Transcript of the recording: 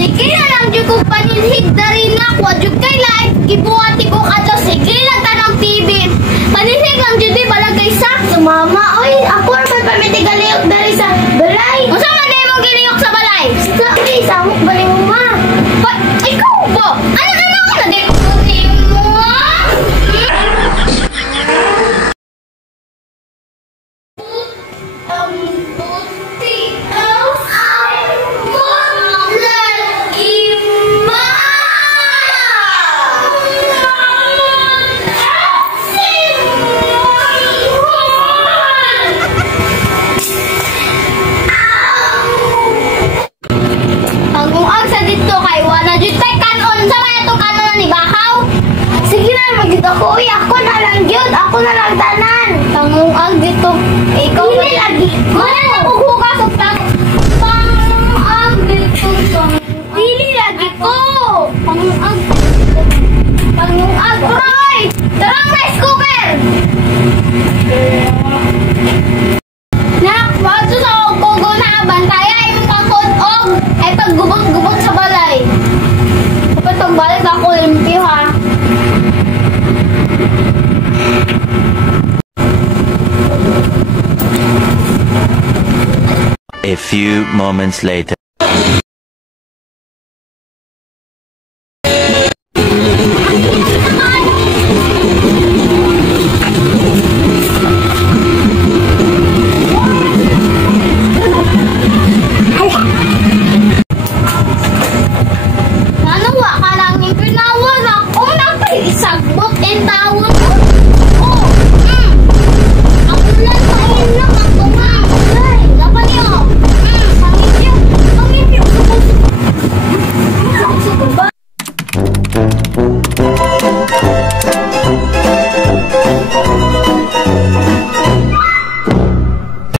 Sige na lang dyan ko paninhig na rin ako. Dyan kay live, kibuhati ko ka to. Sige lang tanong TV. Paninhig lang dyan di balagay sa. Mama, oy, ako naman pamitigaliyok na rin sa balay. Masa man na mong giliyok sa balay? Sige, samok balay mo ma. Ikaw ba? Ano na di ko mo? Ako na lang yun. Ako na lang tanan. Pangungag dito. Ikaw hindi lagi. Wala na puhukas o pangungag dito. Dili lagi ko. Pangungag. Pangungag. Roy! Tarang rice cooker! Nak, wato sa kugo na bantaya ay pangkunog. Ay paggubot-gubot sa balay. Kapag pagbalik ako limpyo ha. A few moments later.